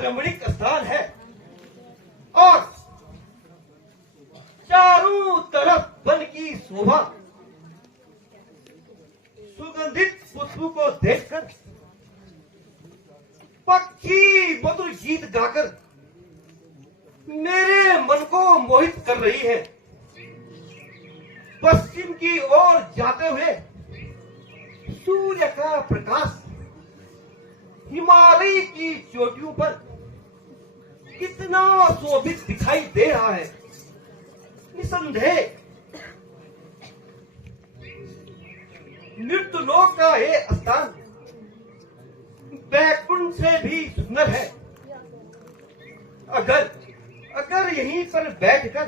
रमणीक स्थान है और चारों तरफ वन की शोभा। सुगंधित पुष्पों को देखकर पक्षी मधुर गीत गाकर मेरे मन को मोहित कर रही है। पश्चिम की ओर जाते हुए सूर्य का प्रकाश हिमालय की चोटियों पर कितना शोभित दिखाई दे रहा है। निसंदेह मृत्युलोक का ये स्थान बैकुंठ से भी सुंदर है। अगर यहीं पर बैठकर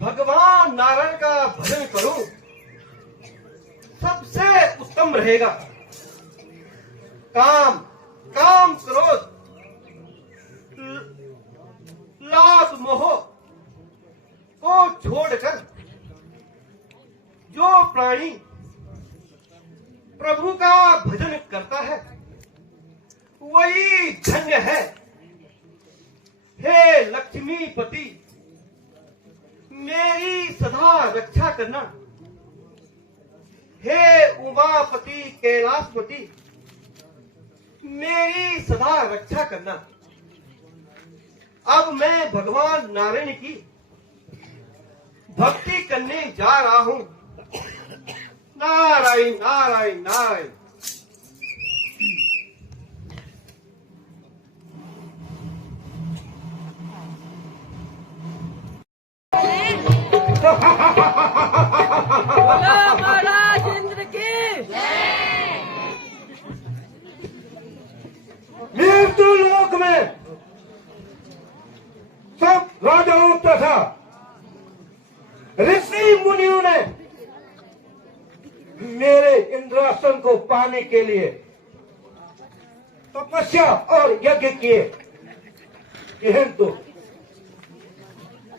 भगवान नारायण का भजन करूं सबसे उत्तम रहेगा। काम क्रोध लाभ मोह को छोड़कर जो प्राणी प्रभु का भजन करता है वही धन्य है। हे लक्ष्मीपति, मेरी सदा रक्षा करना। हे उमापति कैलाशपति, मेरी सदा रक्षा करना। अब मैं भगवान नारायण की भक्ति करने जा रहा हूं। नारायण नारायण नारायण। महाराज इंद्र की मृत्युलोक में सब राजाओं तथा ऋषि मुनियों ने मेरे इंद्रासन को पाने के लिए तपस्या और यज्ञ किए, किंतु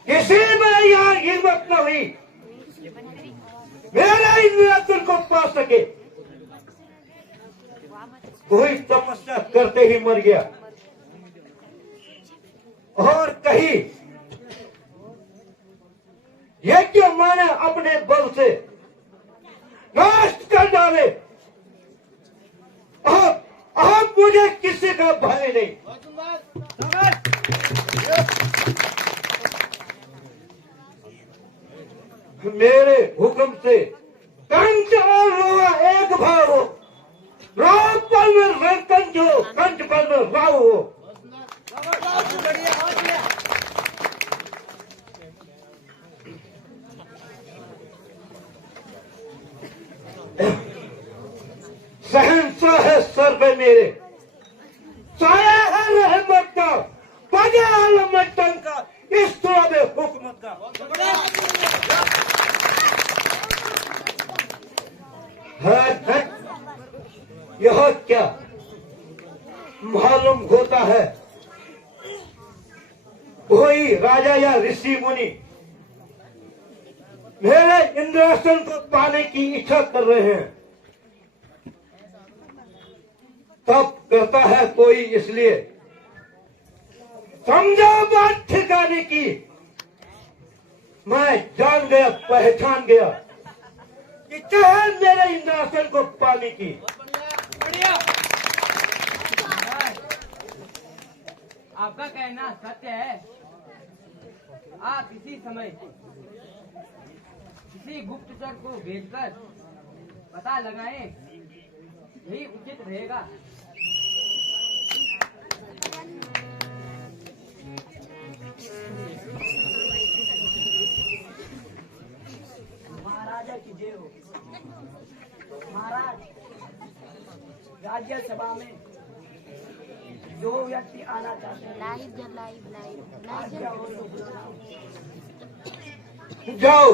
किसी में यहाँ हिम्मत न हुई मेरे इंद्रासन को पा सके। कोई तपस्या करते ही मर गया और कहीं यज्ञ मैंने अपने बल से नष्ट कर डाले और अब मुझे किसी का भय नहीं। मेरे हुक्म से कंच और लोहा एक भाव हो, राम पल में कंच हो, कंच पल में राव हो। सहनसा है सर पे मेरे, साया है रहमत का, बजा आलमतन का, इस तरह हुक्म का। है यह क्या मालूम होता है? कोई राजा या ऋषि मुनि मेरे इंद्रासन को पाने की इच्छा कर रहे हैं। तब कहता है कोई, इसलिए समझो बात ठिकाने की। मैं जान गया, पहचान गया कि चाहे मेरे इंद्रासन को पाने की। आपका कहना सत्य है। आप इसी समय किसी गुप्तचर को भेजकर पता लगाएं, यही उचित रहेगा। महाराजा की जय हो। महाराज, राज्यसभा में जो व्यक्ति आना चाहते हैं आज्ञा हो तो बुलाओ। जाओ,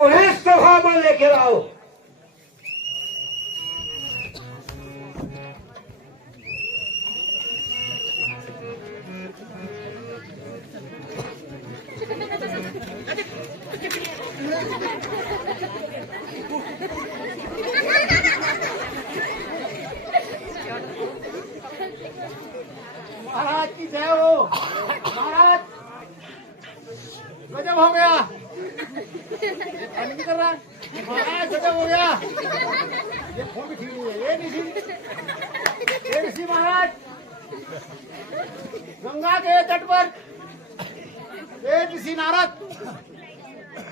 उन्हें सभा में लेकर आओ। नहीं कर रहा महाराज गजब हो गया। ये फोन भी ठीक नहीं है। ये ऋषि महाराज गंगा के तट पर ये ऋषि नारद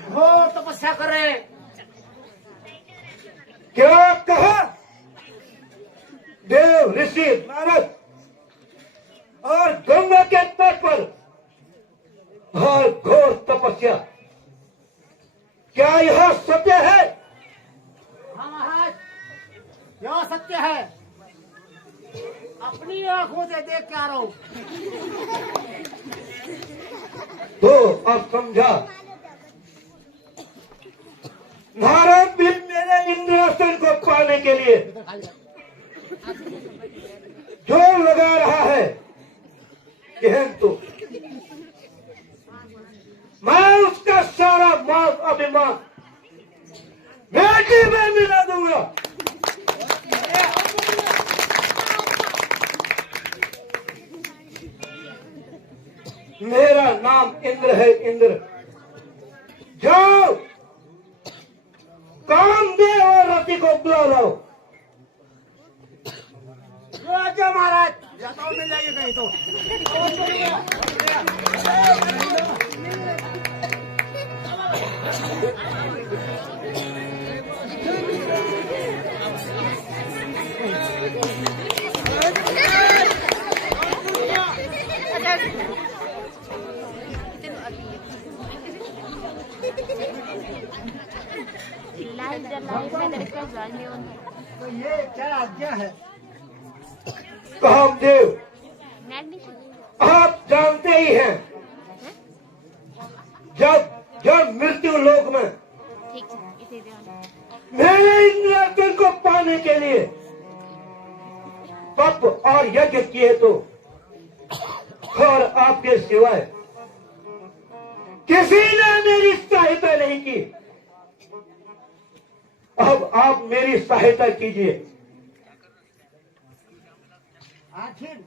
घोर तपस्या कर रहे हैं। क्या कहा? देव ऋषि नारद और गंगा के तट पर और घोर तपस्या, क्या यह सत्य है? हाँ महाराज, यह सत्य है। अपनी आंखों से देख के आ रहा हूँ। तो अब समझा। नारद भी मेरे इंद्रासन को पाने के लिए जोर लगा रहा है, किंतु मैं उसका सारा मान अभिमान बेटी में मिला दूंगा। मेरा नाम इंद्र है, इंद्र। जाओ कामदेव और रति को बुला लाओ। राजा महाराज जाता हूँ, मिल जाएगी कहीं तो। तो ये क्या आज्ञा है? कामदेव, आप जानते ही हैं, जब मृत्यु लोक में मेरे इंद्रासन को पाने के लिए तप और यज्ञ किए तो, और आपके सिवाय किसी ने मेरी सहायता नहीं की। अब आप मेरी सहायता कीजिए। आखिर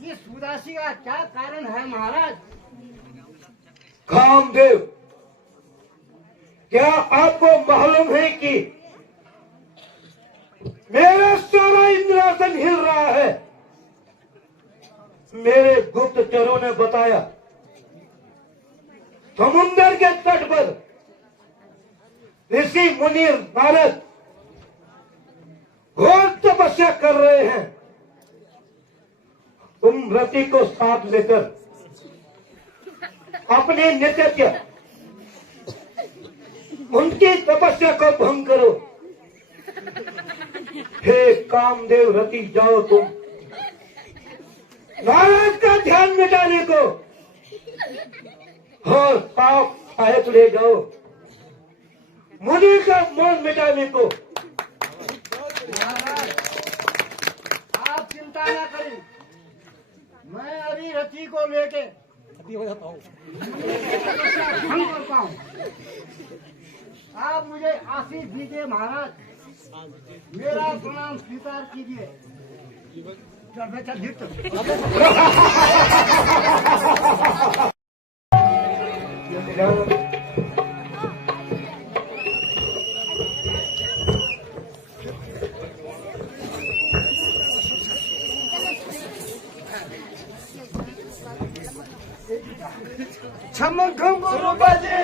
ये उदासी का क्या कारण है महाराज? कामदेव, क्या आपको मालूम है कि मेरा सारा इंद्रासन हिल रहा है? मेरे गुप्तचरों ने बताया, समुद्र के तट पर ऋषि मुनि नारद घोर तपस्या कर रहे हैं। तुम रति को साथ लेकर अपने नित्य उनकी तपस्या को भंग करो। हे कामदेव रति, जाओ तुम नारद का ध्यान मिटाने को और पाप सहायक ले जाओ मुनि का मन मिटाने को। आप चिंता न करें, मैं अभी रति को लेके भंग करता हूँ। आप मुझे आशीष दीजिए महाराज, मेरा प्रणाम स्वीकार कीजिए। क्षमखम गुरु बजे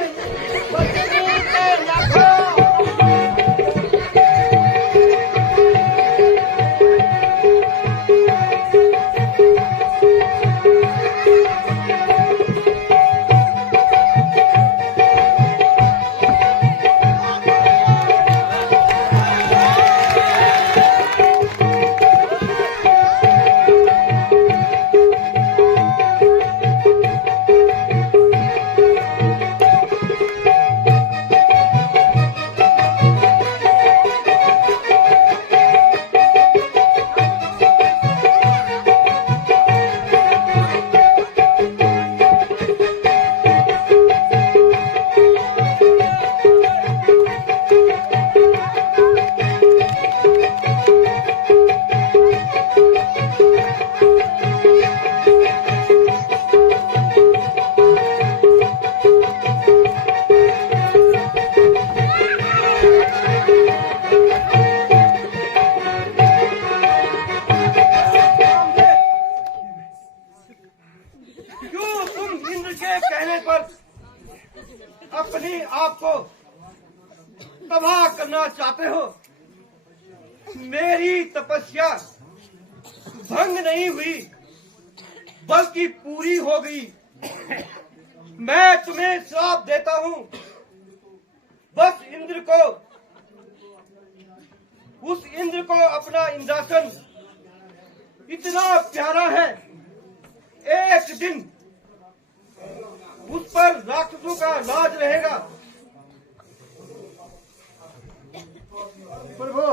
अपने आप को तबाह करना चाहते हो। मेरी तपस्या भंग नहीं हुई बल्कि पूरी हो गई। मैं तुम्हें श्राप देता हूं। बस इंद्र को, उस इंद्र को अपना इंद्रासन इतना प्यारा है, एक दिन उस पर राक्षसों का राज रहेगा। प्रभु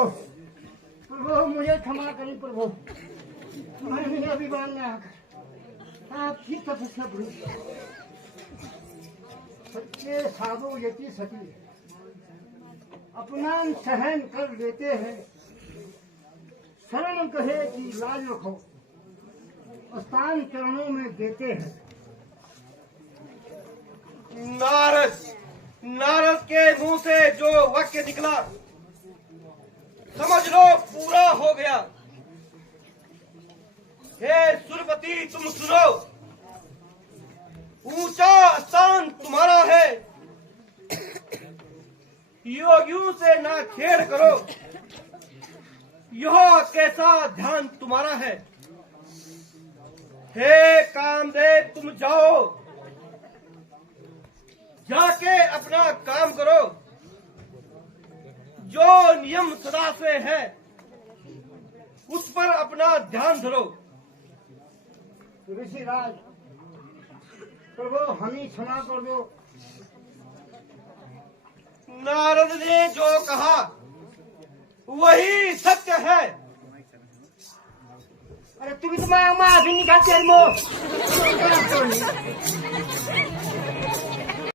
प्रभु मुझे क्षमा करें प्रभु, मैंने अभिमान में आकर आपकी तपस्या भूल। सच्चे साधु यति सती अपमान सहन कर लेते हैं। शरण कहे कि लाज रखो, स्थान चरणों में देते हैं। नारद के मुंह से जो वाक्य निकला समझ लो पूरा हो गया। हे सुरपति तुम सुनो, ऊंचा स्थान तुम्हारा है, योगियों से ना खेड़ करो। यह कैसा ध्यान तुम्हारा है। हे कामदेव तुम जाओ, जाके अपना काम करो। जो नियम सदा से है उस पर अपना ध्यान धरो। ऋषिराज प्रभु हमें क्षमा कर दो। नारद ने जो कहा वही सत्य है। अरे तुम्ही तो माफी निघाल